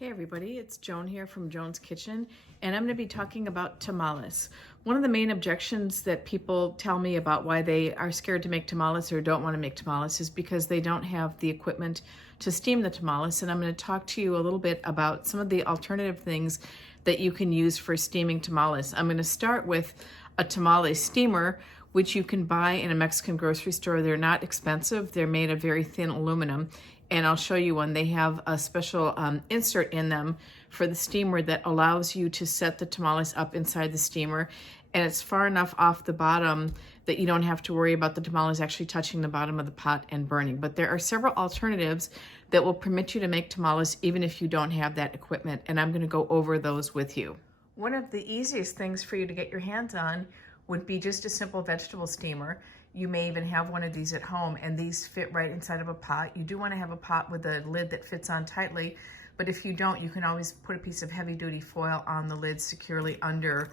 Hey everybody, it's Joan here from Joan's Kitchen, and I'm going to be talking about tamales. One of the main objections that people tell me about why they are scared to make tamales or don't want to make tamales is because they don't have the equipment to steam the tamales, and I'm going to talk to you a little bit about some of the alternative things that you can use for steaming tamales. I'm going to start with a tamale steamer, which you can buy in a Mexican grocery store. They're not expensive. They're made of very thin aluminum. And I'll show you one. They have a special insert in them for the steamer that allows you to set the tamales up inside the steamer. And it's far enough off the bottom that you don't have to worry about the tamales actually touching the bottom of the pot and burning. But there are several alternatives that will permit you to make tamales even if you don't have that equipment. And I'm going to go over those with you. One of the easiest things for you to get your hands on would be just a simple vegetable steamer. You may even have one of these at home, and these fit right inside of a pot. You do want to have a pot with a lid that fits on tightly, but if you don't, you can always put a piece of heavy-duty foil on the lid securely under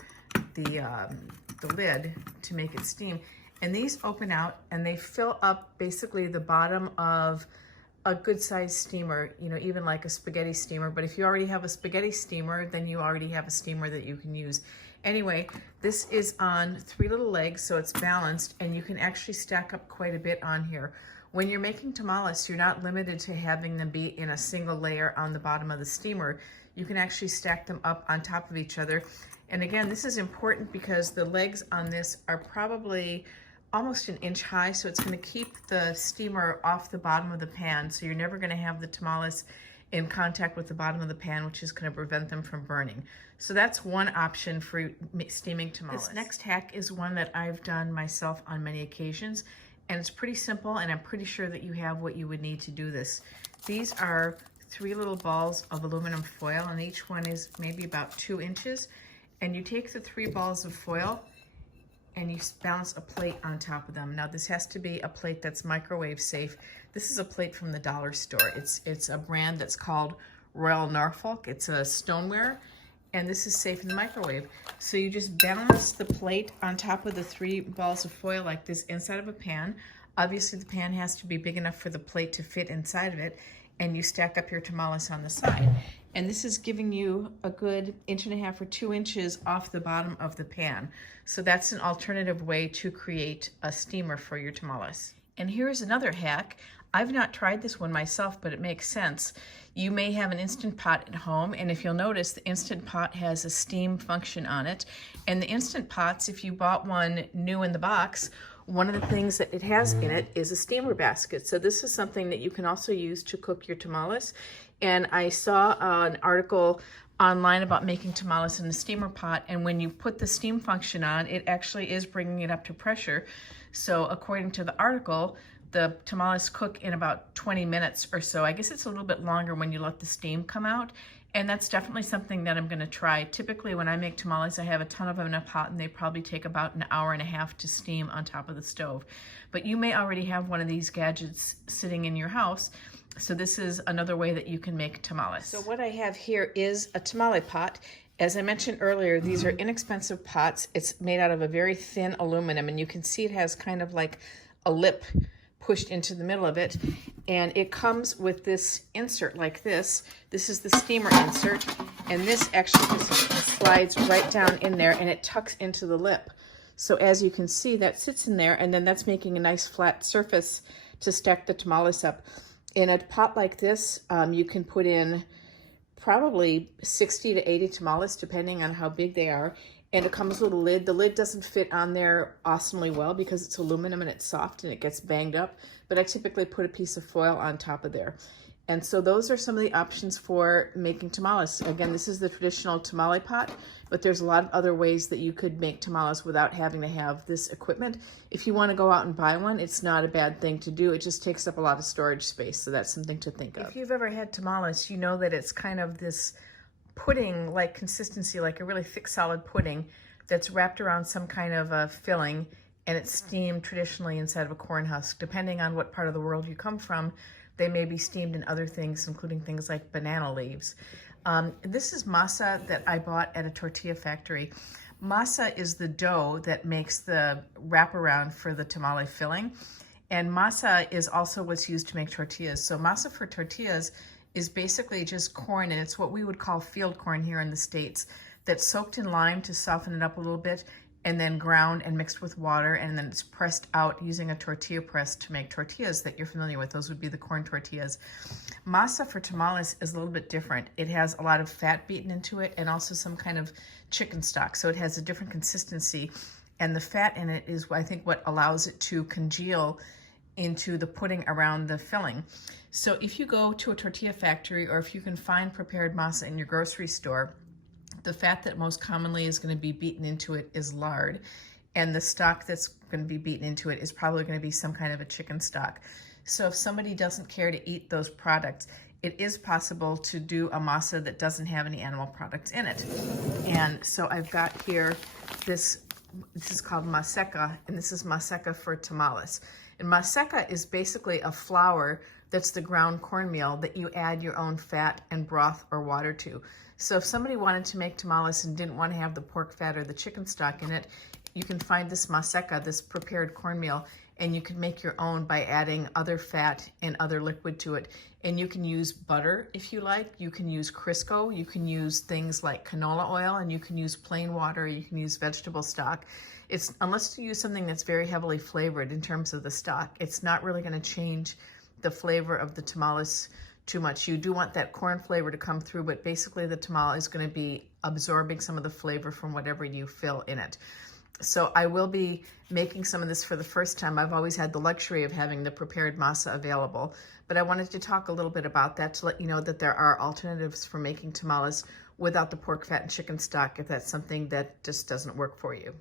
the lid to make it steam. And these open out and they fill up basically the bottom of a good-sized steamer, you know, even like a spaghetti steamer. But if you already have a spaghetti steamer, then you already have a steamer that you can use. Anyway, this is on 3 little legs, so it's balanced, and you can actually stack up quite a bit on here. When you're making tamales, you're not limited to having them be in a single layer on the bottom of the steamer. You can actually stack them up on top of each other. And again, this is important because the legs on this are probably almost 1 inch high, so it's going to keep the steamer off the bottom of the pan, so you're never going to have the tamales in contact with the bottom of the pan, which is going to prevent them from burning. So that's one option for steaming tamales. This next hack is one that I've done myself on many occasions, and it's pretty simple, and I'm pretty sure that you have what you would need to do this. These are 3 little balls of aluminum foil, and each one is maybe about 2 inches. And you take the 3 balls of foil and you balance a plate on top of them. Now this has to be a plate that's microwave safe. This is a plate from the dollar store. It's a brand that's called Royal Norfolk. It's a stoneware, and this is safe in the microwave. So you just balance the plate on top of the 3 balls of foil like this inside of a pan. Obviously the pan has to be big enough for the plate to fit inside of it, and you stack up your tamales on the side. And this is giving you a good 1.5 inches or 2 inches off the bottom of the pan. So that's an alternative way to create a steamer for your tamales. And here's another hack. I've not tried this one myself, but it makes sense. You may have an Instant Pot at home, and if you'll notice, the Instant Pot has a steam function on it. And the Instant Pots, if you bought one new in the box, one of the things that it has in it is a steamer basket. So this is something that you can also use to cook your tamales. And I saw an article online about making tamales in the steamer pot, and when you put the steam function on, it actually is bringing it up to pressure. So according to the article, the tamales cook in about 20 minutes or so. I guess it's a little bit longer when you let the steam come out. And that's definitely something that I'm going to try. Typically when I make tamales, I have a ton of them in a pot, and they probably take about 1.5 hours to steam on top of the stove. But you may already have one of these gadgets sitting in your house. So this is another way that you can make tamales. So what I have here is a tamale pot. As I mentioned earlier, these are inexpensive pots. It's made out of a very thin aluminum, and you can see it has kind of like a lip pushed into the middle of it, and it comes with this insert like this. This is the steamer insert, and this actually just slides right down in there, and it tucks into the lip. So as you can see, that sits in there, and then that's making a nice flat surface to stack the tamales up. In a pot like this, you can put in probably 60 to 80 tamales, depending on how big they are. And it comes with a lid. The lid doesn't fit on there awesomely well because it's aluminum and it's soft and it gets banged up. But I typically put a piece of foil on top of there. And so those are some of the options for making tamales. Again, this is the traditional tamale pot, but there's a lot of other ways that you could make tamales without having to have this equipment. If you want to go out and buy one, it's not a bad thing to do. It just takes up a lot of storage space, so that's something to think of. If you've ever had tamales, you know that it's kind of this pudding-like consistency, like a really thick, solid pudding that's wrapped around some kind of a filling, and it's steamed traditionally inside of a corn husk. Depending on what part of the world you come from, they may be steamed in other things, including things like banana leaves. This is masa that I bought at a tortilla factory. Masa is the dough that makes the wraparound for the tamale filling. And masa is also what's used to make tortillas. So masa for tortillas is basically just corn, and it's what we would call field corn here in the States, that's soaked in lime to soften it up a little bit, and then ground and mixed with water, and then it's pressed out using a tortilla press to make tortillas that you're familiar with. Those would be the corn tortillas. Masa for tamales is a little bit different. It has a lot of fat beaten into it and also some kind of chicken stock, so it has a different consistency, and the fat in it is, I think, what allows it to congeal into the pudding around the filling. So if you go to a tortilla factory, or if you can find prepared masa in your grocery store, the fat that most commonly is going to be beaten into it is lard, and the stock that's going to be beaten into it is probably going to be some kind of a chicken stock. So if somebody doesn't care to eat those products, it is possible to do a masa that doesn't have any animal products in it. And so I've got here this is called Maseka, and this is Maseka for tamales. And Maseka is basically a flour that's the ground cornmeal that you add your own fat and broth or water to. So if somebody wanted to make tamales and didn't want to have the pork fat or the chicken stock in it, you can find this Maseka, this prepared cornmeal, and you can make your own by adding other fat and other liquid to it. And you can use butter if you like, you can use Crisco, you can use things like canola oil, and you can use plain water, you can use vegetable stock. It's, unless you use something that's very heavily flavored in terms of the stock, it's not really going to change the flavor of the tamales too much. You do want that corn flavor to come through, but basically the tamale is going to be absorbing some of the flavor from whatever you fill in it. So I will be making some of this for the first time. I've always had the luxury of having the prepared masa available, but I wanted to talk a little bit about that to let you know that there are alternatives for making tamales without the pork fat and chicken stock if that's something that just doesn't work for you.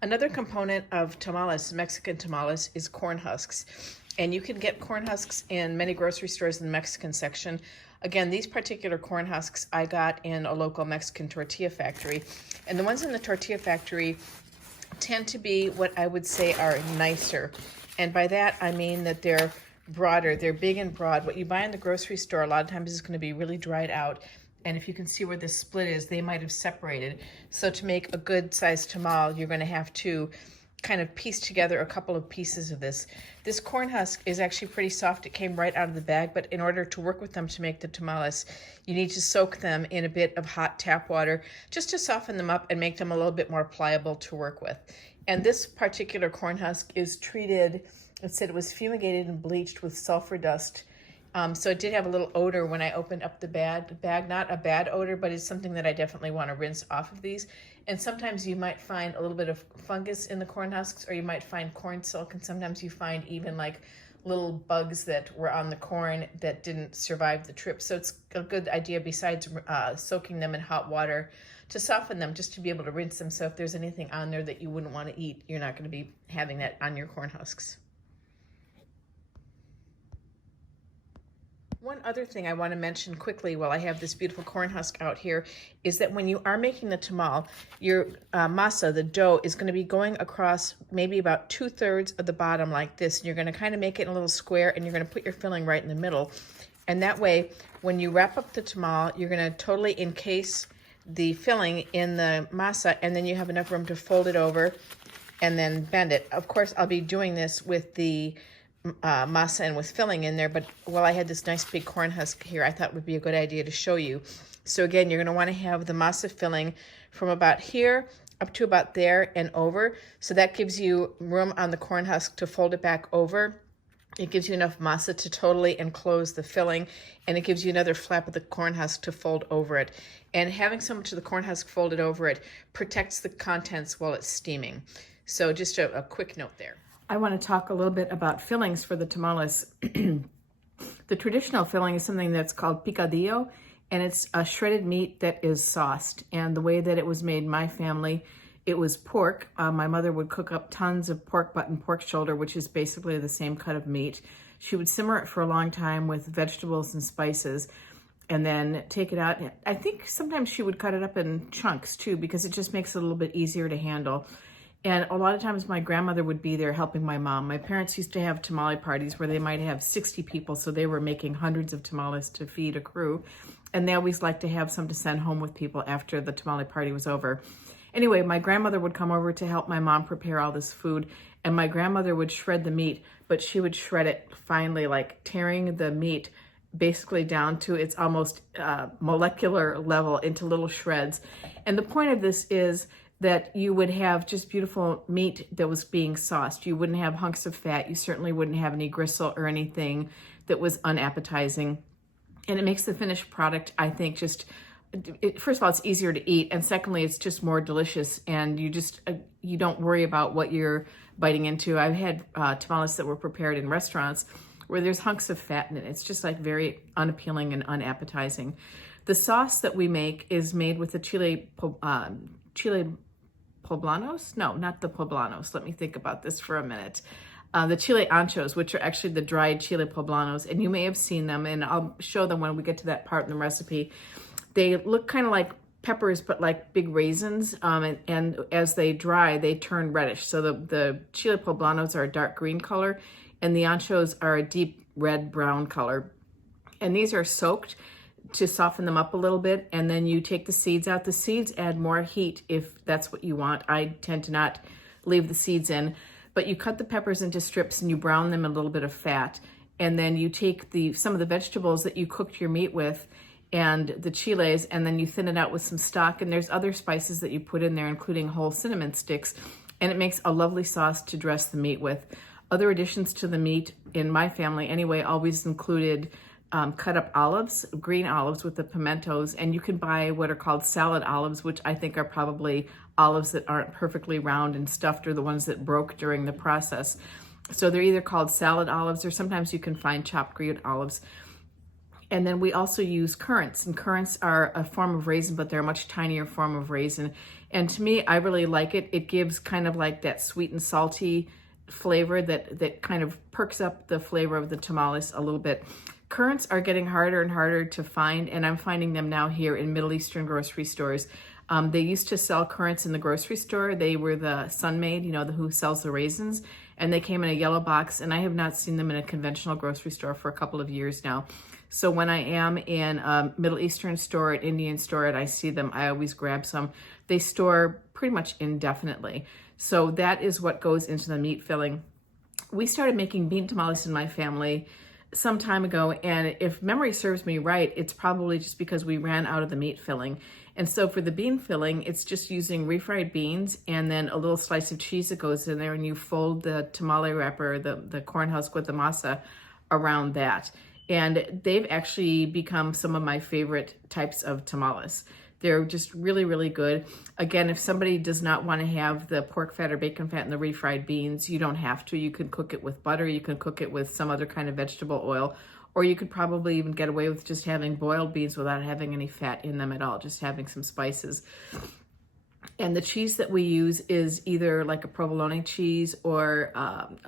Another component of tamales, Mexican tamales, is corn husks. And you can get corn husks in many grocery stores in the Mexican section. Again, these particular corn husks I got in a local Mexican tortilla factory. And the ones in the tortilla factory tend to be what I would say are nicer. And by that, I mean that they're broader, they're big and broad. What you buy in the grocery store a lot of times is going to be really dried out. And if you can see where this split is, they might have separated. So to make a good sized tamal, you're going to have to kind of piece together a couple of pieces of this. This corn husk is actually pretty soft. It came right out of the bag, but in order to work with them to make the tamales, you need to soak them in a bit of hot tap water just to soften them up and make them a little bit more pliable to work with. And this particular corn husk is treated, it said it was fumigated and bleached with sulfur dust. So it did have a little odor when I opened up the bag. Not a bad odor, but it's something that I definitely want to rinse off of these. And sometimes you might find a little bit of fungus in the corn husks, or you might find corn silk, and sometimes you find even like little bugs that were on the corn that didn't survive the trip. So it's a good idea, besides soaking them in hot water, to soften them, just to be able to rinse them. So if there's anything on there that you wouldn't want to eat, you're not going to be having that on your corn husks. One other thing I want to mention quickly while I have this beautiful corn husk out here is that when you are making the tamal, your masa, the dough, is going to be going across maybe about 2/3 of the bottom like this. And you're going to kind of make it in a little square, and you're going to put your filling right in the middle. And that way, when you wrap up the tamal, you're going to totally encase the filling in the masa, and then you have enough room to fold it over and then bend it. Of course, I'll be doing this with the masa and with filling in there, but while I had this nice big corn husk here, I thought it would be a good idea to show you. So again, you're going to want to have the masa filling from about here up to about there and over. So that gives you room on the corn husk to fold it back over. It gives you enough masa to totally enclose the filling, and it gives you another flap of the corn husk to fold over it. And having so much of the corn husk folded over it protects the contents while it's steaming. So just a quick note there. I want to talk a little bit about fillings for the tamales. The traditional filling is something that's called picadillo, and it's a shredded meat that is sauced. And the way that it was made in my family, it was pork. My mother would cook up tons of pork butt and pork shoulder, which is basically the same cut of meat. She would simmer it for a long time with vegetables and spices, and then take it out. I think sometimes she would cut it up in chunks too, because it just makes it a little bit easier to handle. And a lot of times my grandmother would be there helping my mom. My parents used to have tamale parties where they might have 60 people, so they were making hundreds of tamales to feed a crew. And they always liked to have some to send home with people after the tamale party was over. Anyway, my grandmother would come over to help my mom prepare all this food, and my grandmother would shred the meat, but she would shred it finely, like tearing the meat basically down to its almost molecular level into little shreds. And the point of this is that you would have just beautiful meat that was being sauced. You wouldn't have hunks of fat. You certainly wouldn't have any gristle or anything that was unappetizing. And it makes the finished product, I think, just, first of all, it's easier to eat. And secondly, it's just more delicious. And you don't worry about what you're biting into. I've had tamales that were prepared in restaurants where there's hunks of fat in it. It's just like very unappealing and unappetizing. The sauce that we make is made with the Chile poblanos? No, not the poblanos. Let me think about this for a minute. The Chile Anchos, which are actually the dried Chile poblanos, and you may have seen them, and I'll show them when we get to that part in the recipe. They look kind of like peppers, but like big raisins, and as they dry, they turn reddish. So the Chile poblanos are a dark green color, and the anchos are a deep red-brown color. And these are soaked to soften them up a little bit, and then you take the seeds out. The seeds add more heat if that's what you want. I tend to not leave the seeds in, but you cut the peppers into strips and you brown them in a little bit of fat, and then you take some of the vegetables that you cooked your meat with and the chiles, and then you thin it out with some stock, and there's other spices that you put in there, including whole cinnamon sticks, and it makes a lovely sauce to dress the meat with. Other additions to the meat, in my family anyway, always included cut up olives, green olives with the pimentos, and you can buy what are called salad olives, which I think are probably olives that aren't perfectly round and stuffed, or the ones that broke during the process. So they're either called salad olives, or sometimes you can find chopped green olives. And then we also use currants, and currants are a form of raisin, but they're a much tinier form of raisin. And to me, I really like it. It gives kind of like that sweet and salty flavor that kind of perks up the flavor of the tamales a little bit. Currants are getting harder and harder to find, and I'm finding them now here in Middle Eastern grocery stores. They used to sell currants in the grocery store. They were the Sun-Maid, who sells the raisins, and they came in a yellow box, and I have not seen them in a conventional grocery store for a couple of years now. So when I am in a Middle Eastern store, an Indian store, and I see them, I always grab some. They store pretty much indefinitely. So that is what goes into the meat filling. We started making bean tamales in my family some time ago, and if memory serves me right, it's probably just because we ran out of the meat filling. And so for the bean filling, it's just using refried beans and then a little slice of cheese that goes in there, and you fold the tamale wrapper, the corn husk with the masa around that. And they've actually become some of my favorite types of tamales. They're just really, really good. Again, if somebody does not want to have the pork fat or bacon fat and the refried beans, you don't have to. You can cook it with butter. You can cook it with some other kind of vegetable oil. Or you could probably even get away with just having boiled beans without having any fat in them at all, just having some spices. And the cheese that we use is either like a provolone cheese or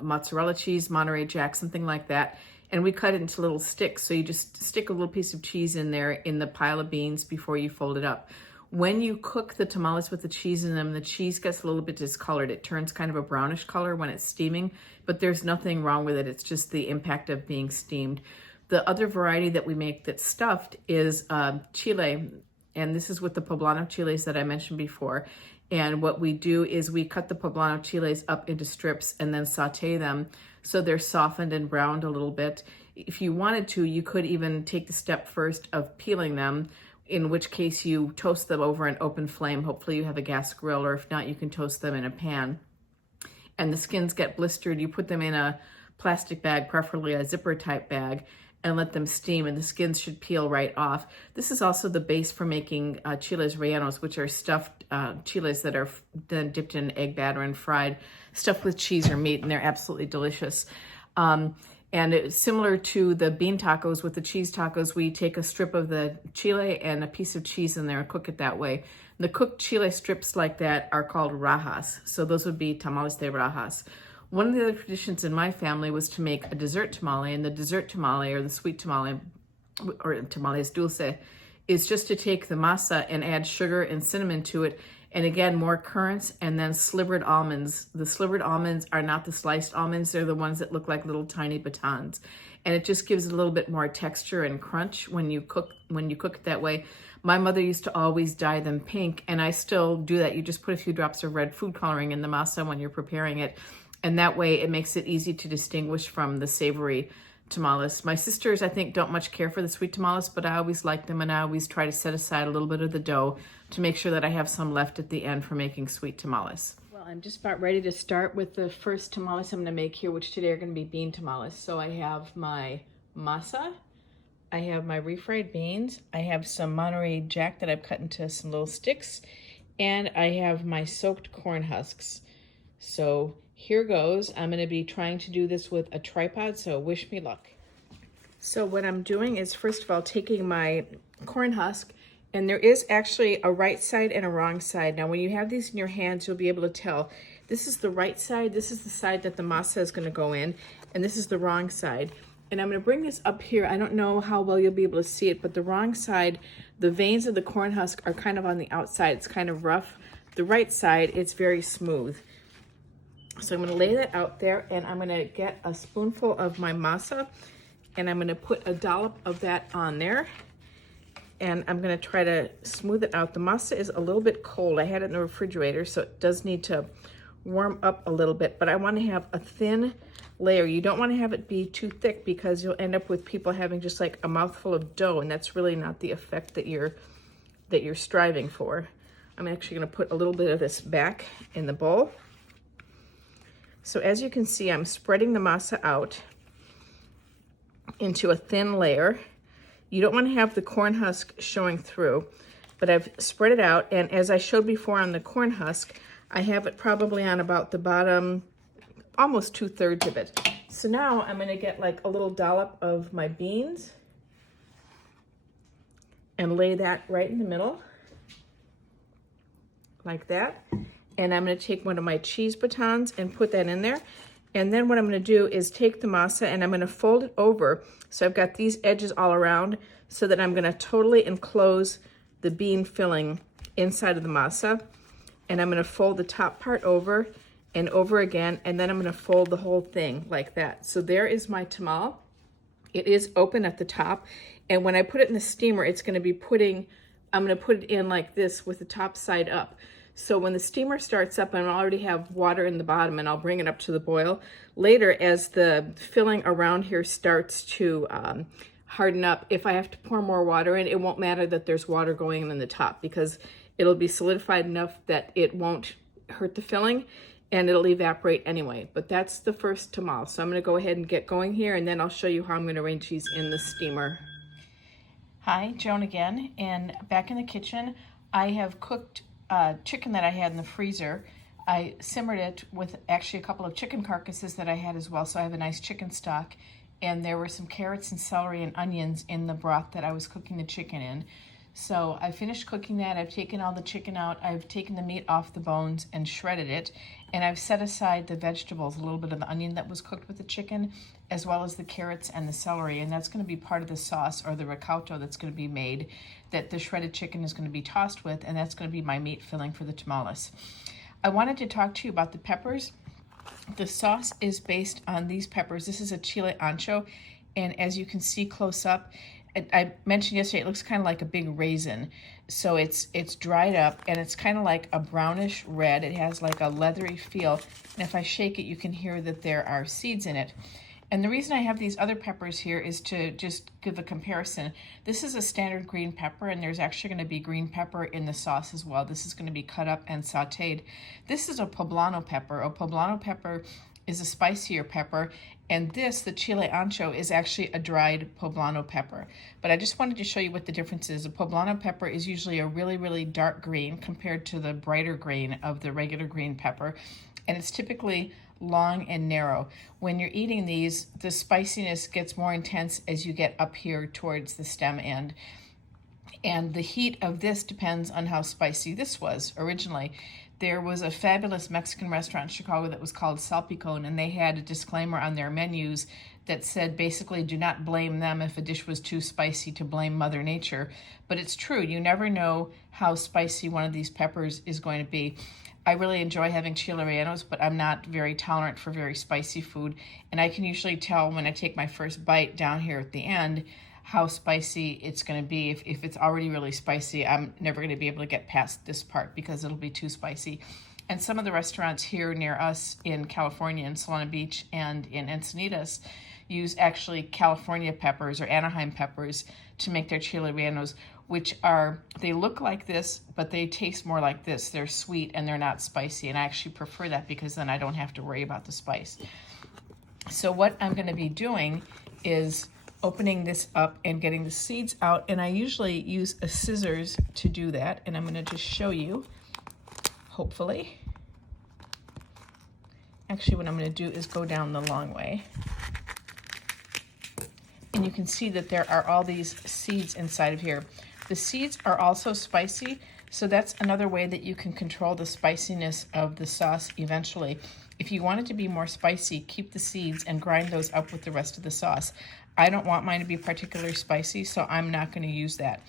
mozzarella cheese, Monterey Jack, something like that. And we cut it into little sticks. So you just stick a little piece of cheese in there in the pile of beans before you fold it up. When you cook the tamales with the cheese in them, the cheese gets a little bit discolored. It turns kind of a brownish color when it's steaming, but there's nothing wrong with it. It's just the impact of being steamed. The other variety that we make that's stuffed is chile, and this is with the poblano chiles that I mentioned before. And what we do is we cut the poblano chiles up into strips and then saute them so they're softened and browned a little bit. If you wanted to, you could even take the step first of peeling them, in which case you toast them over an open flame. Hopefully you have a gas grill, or if not, you can toast them in a pan. And the skins get blistered. You put them in a plastic bag, preferably a zipper type bag, and let them steam, and the skins should peel right off. This is also the base for making chiles rellenos, which are stuffed chiles that are then dipped in egg batter and fried, stuffed with cheese or meat, and they're absolutely delicious. And it's similar to the bean tacos. With the cheese tacos, we take a strip of the chile and a piece of cheese in there and cook it that way. The cooked chile strips like that are called rajas. So those would be tamales de rajas. One of the other traditions in my family was to make a dessert tamale, and the dessert tamale, or the sweet tamale, or tamales dulce, is just to take the masa and add sugar and cinnamon to it, and again, more currants, and then slivered almonds. The slivered almonds are not the sliced almonds, they're the ones that look like little tiny batons. And it just gives it a little bit more texture and crunch when you cook it that way. My mother used to always dye them pink, and I still do that. You just put a few drops of red food coloring in the masa when you're preparing it. And that way it makes it easy to distinguish from the savory tamales. My sisters, I think, don't much care for the sweet tamales, but I always like them, and I always try to set aside a little bit of the dough to make sure that I have some left at the end for making sweet tamales. Well, I'm just about ready to start with the first tamales I'm going to make here, which today are going to be bean tamales. So I have my masa, I have my refried beans, I have some Monterey Jack that I've cut into some little sticks, and I have my soaked corn husks. So here goes. I'm going to be trying to do this with a tripod, so wish me luck. So what I'm doing is, first of all, taking my corn husk, and there is actually a right side and a wrong side. Now when you have these in your hands, you'll be able to tell. This is the right side, this is the side that the masa is going to go in, and this is the wrong side. And I'm going to bring this up here. I don't know how well you'll be able to see it, but the wrong side, the veins of the corn husk are kind of on the outside. It's kind of rough. The right side, it's very smooth. So I'm going to lay that out there, and I'm going to get a spoonful of my masa, and I'm going to put a dollop of that on there, and I'm going to try to smooth it out. The masa is a little bit cold. I had it in the refrigerator, so it does need to warm up a little bit, but I want to have a thin layer. You don't want to have it be too thick because you'll end up with people having just like a mouthful of dough, and that's really not the effect that you're striving for. I'm actually going to put a little bit of this back in the bowl. So as you can see, I'm spreading the masa out into a thin layer. You don't want to have the corn husk showing through, but I've spread it out, and as I showed before on the corn husk, I have it probably on about the bottom, almost 2/3 of it. So now I'm going to get like a little dollop of my beans and lay that right in the middle, like that. And I'm going to take one of my cheese batons and put that in there. And then what I'm going to do is take the masa and I'm going to fold it over. So I've got these edges all around so that I'm going to totally enclose the bean filling inside of the masa. And I'm going to fold the top part over and over again, and then I'm going to fold the whole thing like that. So there is my tamale. It is open at the top, and when I put it in the steamer, it's going to be I'm going to put it in like this with the top side up. So when the steamer starts up, and I already have water in the bottom, and I'll bring it up to the boil. Later, as the filling around here starts to harden up, if I have to pour more water in, it won't matter that there's water going in the top, because it'll be solidified enough that it won't hurt the filling, and it'll evaporate anyway. But that's the first tamale. So I'm going to go ahead and get going here, and then I'll show you how I'm going to arrange these in the steamer. Hi, Joan again, and back in the kitchen. I have cooked chicken that I had in the freezer. I simmered it with actually a couple of chicken carcasses that I had as well, so I have a nice chicken stock, and there were some carrots and celery and onions in the broth that I was cooking the chicken in. So I finished cooking that. I've taken all the chicken out. I've taken the meat off the bones and shredded it. And I've set aside the vegetables, a little bit of the onion that was cooked with the chicken, as well as the carrots and the celery. And that's going to be part of the sauce, or the ricotto, that's going to be made, that the shredded chicken is going to be tossed with, and that's going to be my meat filling for the tamales. I wanted to talk to you about the peppers. The sauce is based on these peppers. This is a Chile Ancho, and as you can see close up, I mentioned yesterday, it looks kind of like a big raisin. So it's dried up, and it's kind of like a brownish red. It has like a leathery feel. And if I shake it, you can hear that there are seeds in it. And the reason I have these other peppers here is to just give a comparison. This is a standard green pepper, and there's actually going to be green pepper in the sauce as well. This is going to be cut up and sauteed. This is a poblano pepper. A poblano pepper is a spicier pepper, and this, the Chile Ancho, is actually a dried poblano pepper. But I just wanted to show you what the difference is. A poblano pepper is usually a really, really dark green compared to the brighter green of the regular green pepper, and it's typically long and narrow. When you're eating these, the spiciness gets more intense as you get up here towards the stem end. And the heat of this depends on how spicy this was originally. There was a fabulous Mexican restaurant in Chicago that was called Salpicon, and they had a disclaimer on their menus that said basically, do not blame them if a dish was too spicy, to blame Mother Nature. But it's true, you never know how spicy one of these peppers is going to be. I really enjoy having chile rellenos, but I'm not very tolerant for very spicy food. And I can usually tell when I take my first bite down here at the end how spicy it's going to be. If it's already really spicy, I'm never going to be able to get past this part because it'll be too spicy. And some of the restaurants here near us in California, in Solana Beach and in Encinitas, use actually California peppers or Anaheim peppers to make their chile rellenos, which are, they look like this, but they taste more like this. They're sweet and they're not spicy, and I actually prefer that because then I don't have to worry about the spice. So what I'm going to be doing is opening this up and getting the seeds out, and I usually use a scissors to do that, and I'm going to just show you, hopefully. Actually, what I'm going to do is go down the long way. And you can see that there are all these seeds inside of here. The seeds are also spicy, so that's another way that you can control the spiciness of the sauce eventually. If you want it to be more spicy, keep the seeds and grind those up with the rest of the sauce. I don't want mine to be particularly spicy, so I'm not going to use that.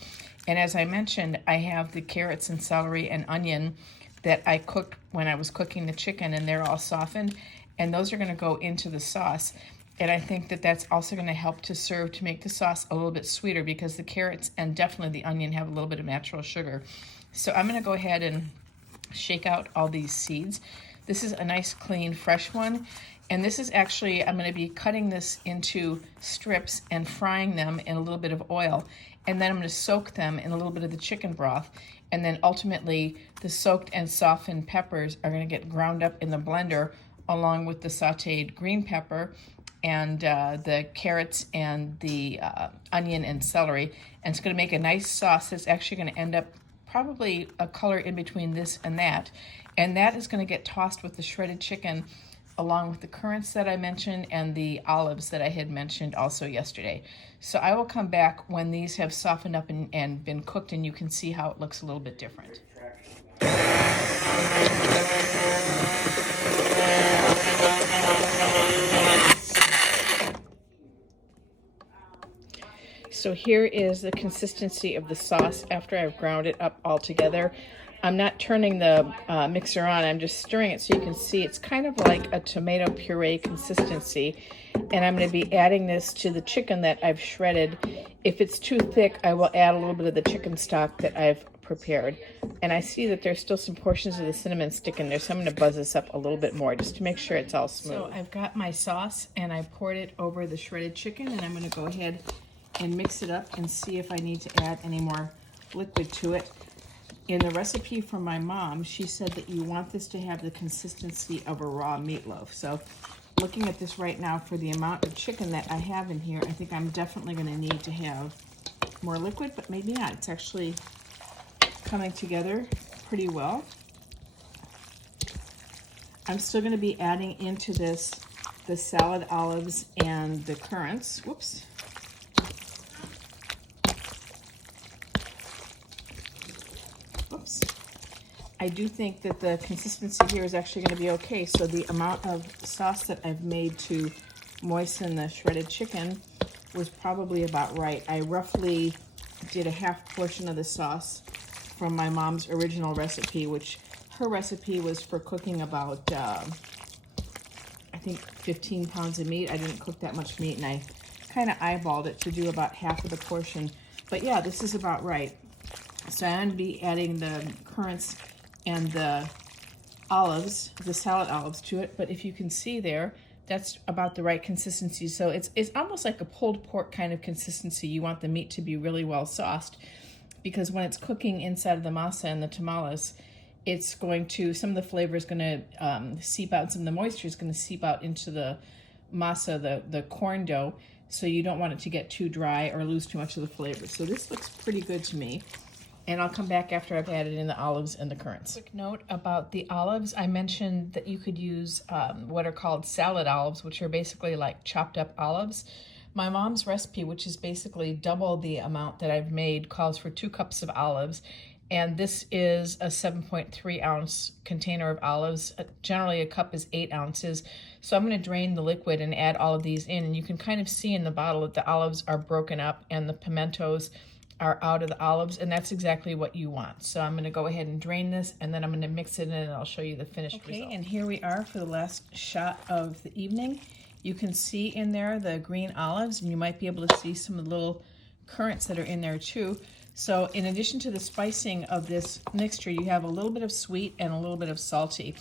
And as I mentioned, I have the carrots and celery and onion that I cooked when I was cooking the chicken, and they're all softened, and those are going to go into the sauce. And I think that that's also going to help to serve to make the sauce a little bit sweeter, because the carrots and definitely the onion have a little bit of natural sugar. So I'm going to go ahead and shake out all these seeds. This is a nice, clean, fresh one. And this is actually, I'm going to be cutting this into strips and frying them in a little bit of oil. And then I'm going to soak them in a little bit of the chicken broth. And then ultimately, the soaked and softened peppers are going to get ground up in the blender along with the sauteed green pepper and the carrots and the onion and celery. And it's going to make a nice sauce that's actually going to end up probably a color in between this and that. And that is going to get tossed with the shredded chicken along with the currants that I mentioned and the olives that I had mentioned also yesterday. So I will come back when these have softened up and been cooked, and you can see how it looks a little bit different. So here is the consistency of the sauce after I've ground it up all together. I'm not turning the mixer on, I'm just stirring it so you can see it's kind of like a tomato puree consistency. And I'm going to be adding this to the chicken that I've shredded. If it's too thick, I will add a little bit of the chicken stock that I've prepared. And I see that there's still some portions of the cinnamon stick in there, so I'm going to buzz this up a little bit more just to make sure it's all smooth. So I've got my sauce and I poured it over the shredded chicken, and I'm going to go ahead and mix it up and see if I need to add any more liquid to it. In the recipe from my mom, she said that you want this to have the consistency of a raw meatloaf. So looking at this right now, for the amount of chicken that I have in here, I think I'm definitely going to need to have more liquid, but maybe not. It's actually coming together pretty well. I'm still going to be adding into this the salad olives and the currants. Whoops. Oops. I do think that the consistency here is actually going to be okay. So the amount of sauce that I've made to moisten the shredded chicken was probably about right. I roughly did a half portion of the sauce from my mom's original recipe, which her recipe was for cooking about, I think 15 pounds of meat. I didn't cook that much meat, and I kind of eyeballed it to do about half of the portion. But yeah, this is about right. So I'm going to be adding the currants and the olives, the salad olives to it. But if you can see there, that's about the right consistency. So it's almost like a pulled pork kind of consistency. You want the meat to be really well sauced, because when it's cooking inside of the masa and the tamales, it's going to, some of the flavor is going to seep out, some of the moisture is going to seep out into the masa, the corn dough. So you don't want it to get too dry or lose too much of the flavor. So this looks pretty good to me. And I'll come back after I've added in the olives and the currants. Quick note about the olives. I mentioned that you could use what are called salad olives, which are basically like chopped up olives. My mom's recipe, which is basically double the amount that I've made, calls for 2 cups of olives. And this is a 7.3 ounce container of olives. Generally a cup is 8 ounces. So I'm going to drain the liquid and add all of these in. And you can kind of see in the bottle that the olives are broken up and the pimentos are out of the olives, and that's exactly what you want. So I'm going to go ahead and drain this, and then I'm going to mix it in, and I'll show you the finished result. And here we are for the last shot of the evening. You can see in there the green olives, and you might be able to see some of the little currants that are in there too. So in addition to the spicing of this mixture, you have a little bit of sweet and a little bit of salty.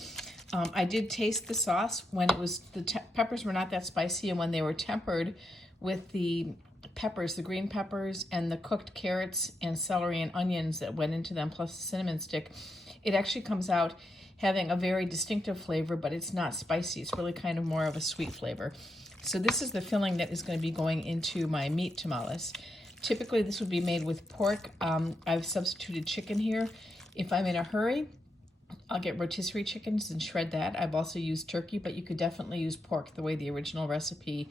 I did taste the sauce when it was, the peppers were not that spicy, and when they were tempered with the peppers, the green peppers and the cooked carrots and celery and onions that went into them, plus the cinnamon stick, it actually comes out having a very distinctive flavor, but it's not spicy. It's really kind of more of a sweet flavor. So this is the filling that is going to be going into my meat tamales. Typically this would be made with pork. I've substituted chicken here. If I'm in a hurry, I'll get rotisserie chickens and shred that. I've also used turkey, but you could definitely use pork the way the original recipe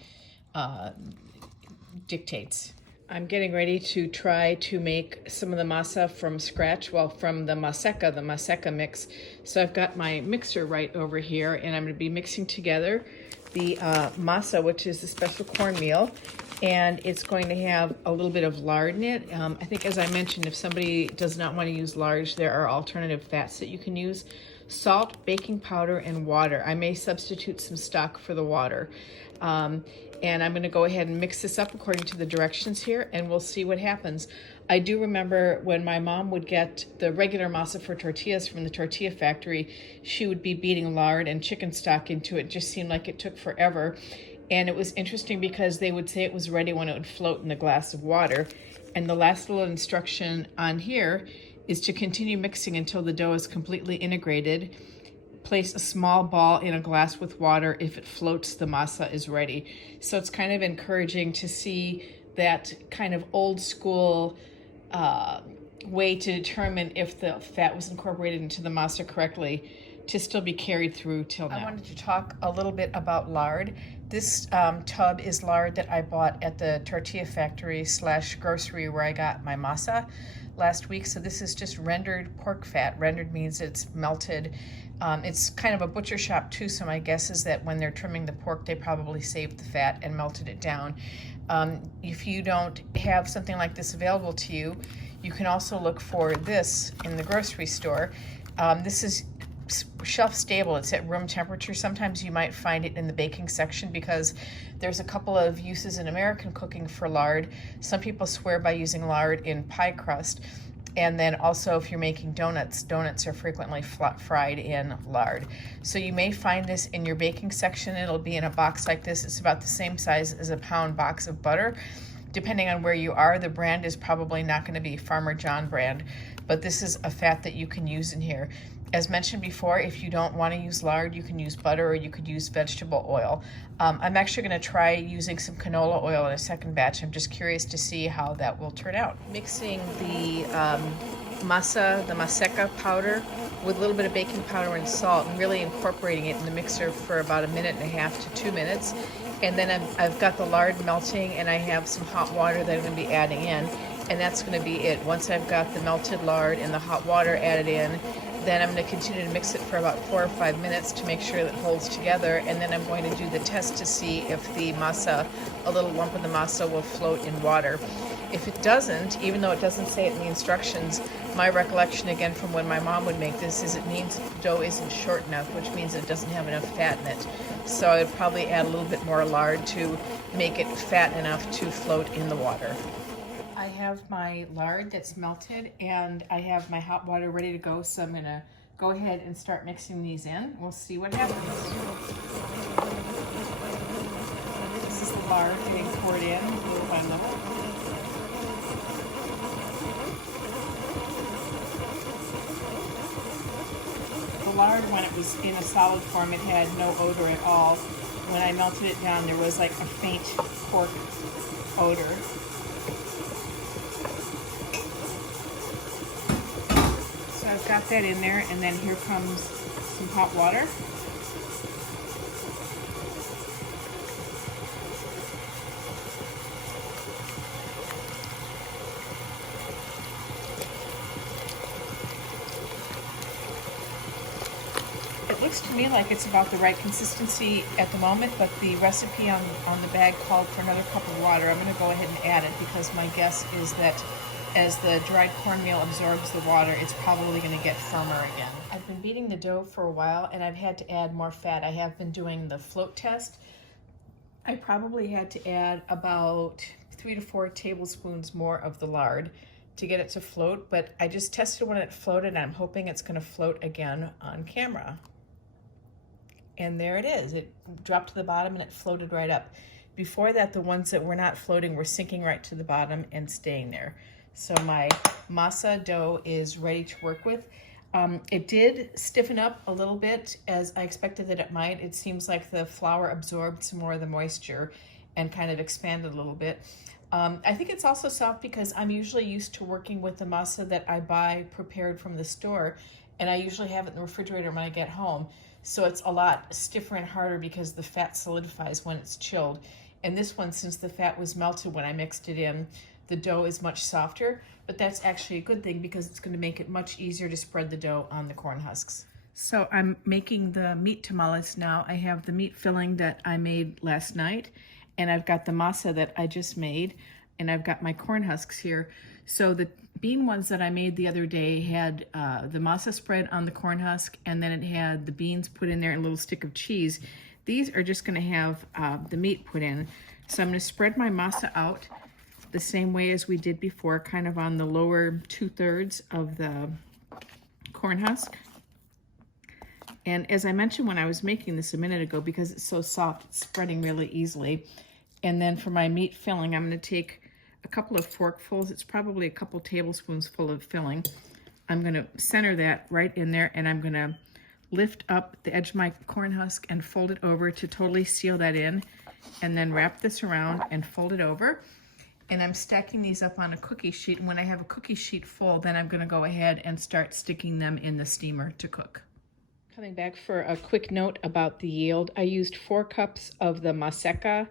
dictates. I'm getting ready to try to make some of the masa from scratch, well, from the Maseka mix. So I've got my mixer right over here, and I'm going to be mixing together the masa, which is the special cornmeal, and it's going to have a little bit of lard in it. I think, as I mentioned, if somebody does not want to use lard, there are alternative fats that you can use. Salt, baking powder, and water. I may substitute some stock for the water. And I'm going to go ahead and mix this up according to the directions here, and we'll see what happens. I do remember when my mom would get the regular masa for tortillas from the tortilla factory, she would be beating lard and chicken stock into it. It just seemed like it took forever. And it was interesting because they would say it was ready when it would float in a glass of water. And the last little instruction on here is to continue mixing until the dough is completely integrated. Place a small ball in a glass with water. If it floats, the masa is ready. So it's kind of encouraging to see that kind of old school way to determine if the fat was incorporated into the masa correctly to still be carried through till now. I wanted to talk a little bit about lard. This tub is lard that I bought at the tortilla factory / grocery where I got my masa last week. So this is just rendered pork fat. Rendered means it's melted. It's kind of a butcher shop too, so my guess is that when they're trimming the pork, they probably saved the fat and melted it down. If you don't have something like this available to you, you can also look for this in the grocery store. This is shelf stable. It's at room temperature. Sometimes you might find it in the baking section because there's a couple of uses in American cooking for lard. Some people swear by using lard in pie crust. And then also if you're making donuts, donuts are frequently fried in lard. So you may find this in your baking section. It'll be in a box like this. It's about the same size as a pound box of butter. Depending on where you are, the brand is probably not going to be Farmer John brand, but this is a fat that you can use in here. As mentioned before, if you don't want to use lard, you can use butter or you could use vegetable oil. I'm actually going to try using some canola oil in a second batch. I'm just curious to see how that will turn out. Mixing the masa, the Maseka powder, with a little bit of baking powder and salt, and really incorporating it in the mixer for about 1.5 to 2 minutes. And then I've got the lard melting, and I have some hot water that I'm going to be adding in, and that's going to be it. Once I've got the melted lard and the hot water added in, then I'm going to continue to mix it for about 4 or 5 minutes to make sure that it holds together, and then I'm going to do the test to see if the masa, a little lump of the masa, will float in water. If it doesn't, even though it doesn't say it in the instructions, my recollection again from when my mom would make this is it means the dough isn't short enough, which means it doesn't have enough fat in it. So I'd probably add a little bit more lard to make it fat enough to float in the water. I have my lard that's melted, and I have my hot water ready to go, so I'm going to go ahead and start mixing these in. We'll see what happens. This is the lard getting poured in little by little. The lard, when it was in a solid form, it had no odor at all. When I melted it down, there was like a faint pork odor. So I've got that in there, and then here comes some hot water. It looks to me like it's about the right consistency at the moment, but the recipe on the bag called for another cup of water. I'm going to go ahead and add it because my guess is that as the dried cornmeal absorbs the water, it's probably going to get firmer again. I've been beating the dough for a while, and I've had to add more fat. I have been doing the float test. I probably had to add about 3 to 4 tablespoons more of the lard to get it to float, but I just tested when it floated, and I'm hoping it's going to float again on camera. And there it is. It dropped to the bottom and it floated right up. Before that, the ones that were not floating were sinking right to the bottom and staying there. So my masa dough is ready to work with. It did stiffen up a little bit, as I expected that it might. It seems like the flour absorbed some more of the moisture and kind of expanded a little bit. I think it's also soft because I'm usually used to working with the masa that I buy prepared from the store, and I usually have it in the refrigerator when I get home. So it's a lot stiffer and harder because the fat solidifies when it's chilled. And this one, since the fat was melted when I mixed it in, the dough is much softer, but that's actually a good thing because it's going to make it much easier to spread the dough on the corn husks. So I'm making the meat tamales now. I have the meat filling that I made last night, and I've got the masa that I just made, and I've got my corn husks here. So the bean ones that I made the other day had the masa spread on the corn husk, and then it had the beans put in there and a little stick of cheese. These are just going to have the meat put in. So I'm going to spread my masa out the same way as we did before, kind of on the lower 2/3 of the corn husk. And as I mentioned when I was making this a minute ago, because it's so soft, it's spreading really easily. And then for my meat filling, I'm going to take a couple of forkfuls. It's probably a couple tablespoons full of filling. I'm going to center that right in there, and I'm going to lift up the edge of my corn husk and fold it over to totally seal that in, and then wrap this around and fold it over. And I'm stacking these up on a cookie sheet, and when I have a cookie sheet full, then I'm going to go ahead and start sticking them in the steamer to cook. Coming back for a quick note about the yield, I used 4 cups of the Maseka,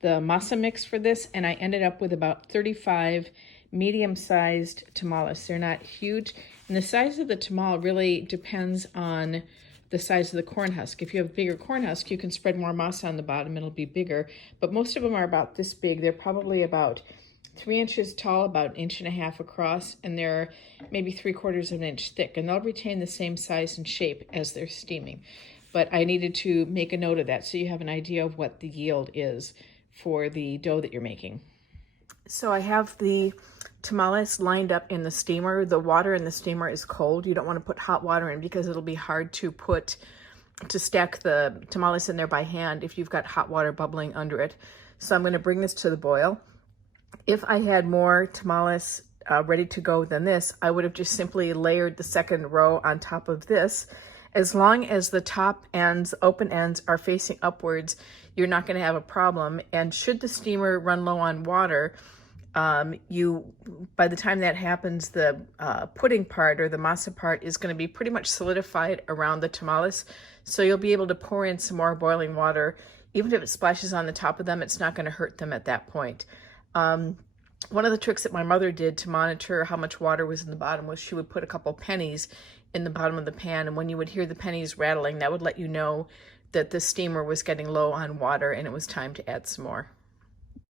the masa mix for this, and I ended up with about 35 medium-sized tamales. They're not huge, and the size of the tamale really depends on the size of the corn husk. If you have a bigger corn husk, you can spread more masa on the bottom, it'll be bigger, but most of them are about this big. They're probably about 3 inches tall, about 1.5 inches across, and they're maybe 3/4 of an inch thick, and they'll retain the same size and shape as they're steaming. But I needed to make a note of that so you have an idea of what the yield is for the dough that you're making. So I have the tamales lined up in the steamer. The water in the steamer is cold. You don't want to put hot water in because it'll be hard to stack the tamales in there by hand if you've got hot water bubbling under it. So I'm going to bring this to the boil. If I had more tamales ready to go than this, I would have just simply layered the second row on top of this. As long as the top ends, open ends, are facing upwards, you're not going to have a problem. And should the steamer run low on water, by the time that happens, the pudding part or the masa part is going to be pretty much solidified around the tamales. So you'll be able to pour in some more boiling water. Even if it splashes on the top of them, it's not going to hurt them at that point. One of the tricks that my mother did to monitor how much water was in the bottom was she would put a couple pennies in the bottom of the pan, and when you would hear the pennies rattling, that would let you know that the steamer was getting low on water and it was time to add some more.